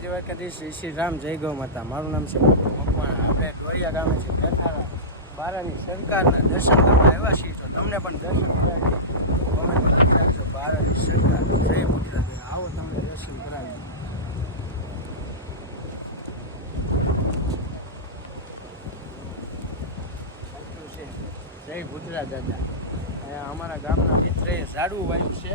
દ્વારકાધીશ, શ્રી રામ, જય ગૌ માતા. મારું નામ છે મકવાણા. આપણે ઢોળિયા ગામે છે બેઠારા બારાની સરકારના દર્શન કરવા આવ્યા છીએ. તો તમને પણ દર્શન કરાવી કોમેન્ટમાં લખી રાખજો. બારાની સરકાર જય મોટી. આવો તમને દર્શન કરાવી. જય ભૂતરા દાદા. અમારા ગામના મિત્રએ ઝાડવું વાવ્યું છે.